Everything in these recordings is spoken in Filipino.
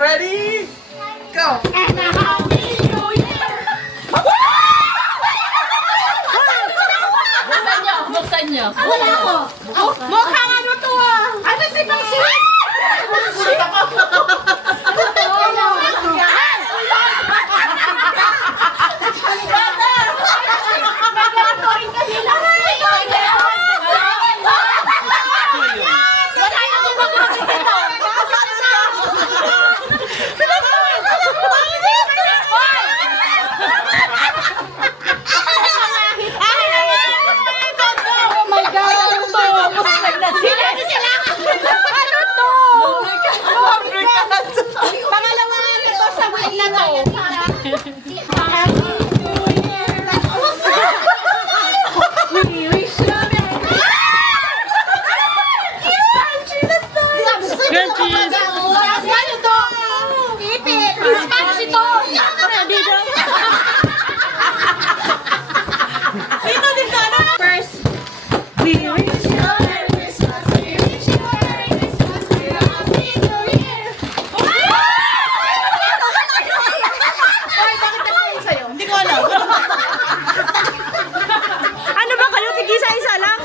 Ready? Go! Buksan nyo. Wala ako. Mukhang ano to ah. Ano si Pang Sweet? Ano ba kayo? Tig-isa-isa lang?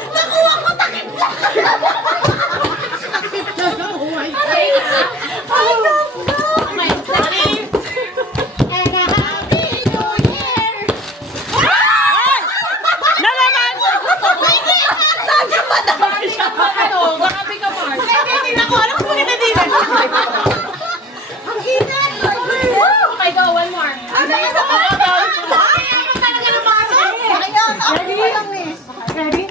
Okay, go. One more. Ready?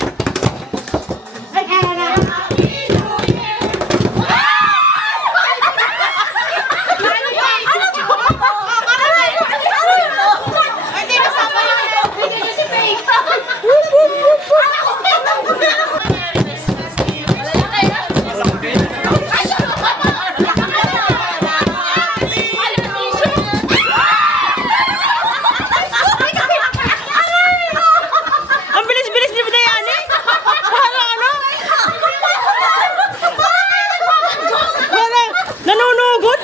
Ang bilis-bilis ni Dayane. Ano? Parang nanunugod.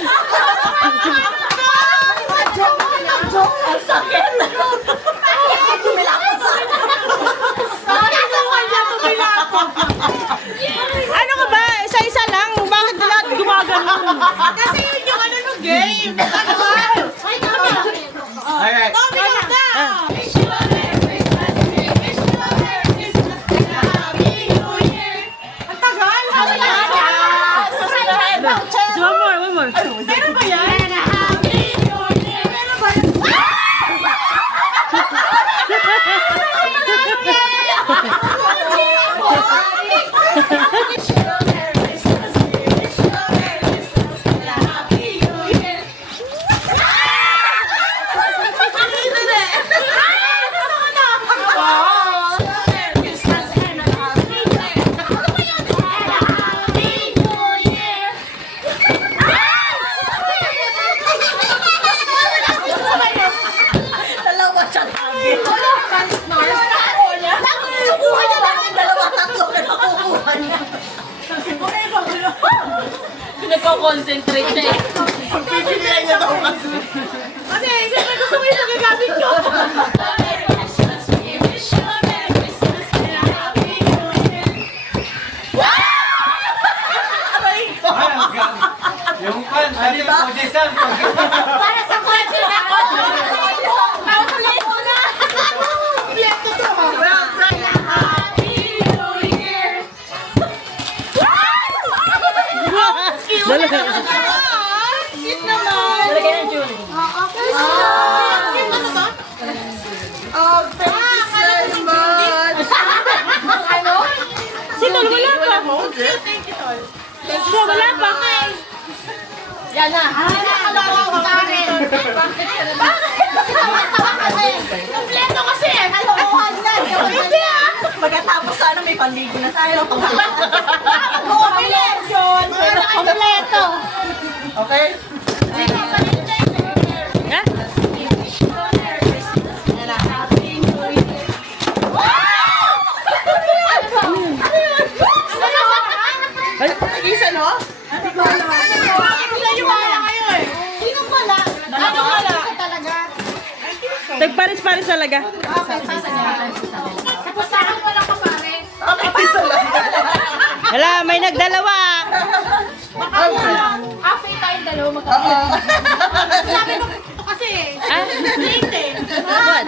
Ano ka ba? Isa-isa lang. Bakit lahat gumagano? Kasi yun yung ano no game. Ano ba? Alright. Ang tagal. So, one more. Meron ba yan? Nagko-concentrate siya eh. Pipilihan niya daw kasi. Kasi siyempre gusto ko yung nagagamit ko. Yung pan, ano yung position? Para sa kotse na ako. Para sa leto na. Leto to. Nalagay ng June. Okay. Ano ba? Tol, wala pa. Thank you, Tol. Tol, wala pa. Yan na. Nakakaloka ka rin. Bakit? Tawa kasi. Kompleto kasi eh. Kalokohan na. Hindi ah. Pagkatapos sana may pandigo na tayo. Combination. Kompleto. Okay? Ha? Isa, no? Sino pala? Ano pala? Talaga. Tagparis-paris talaga. Tapos sa akin wala ka pare. Isa lang. Hala, may nagdalawa. Baka wala. After tayong dalawa magkakaroon. Sabi mo ito kasi eh. Ah? Late eh. What?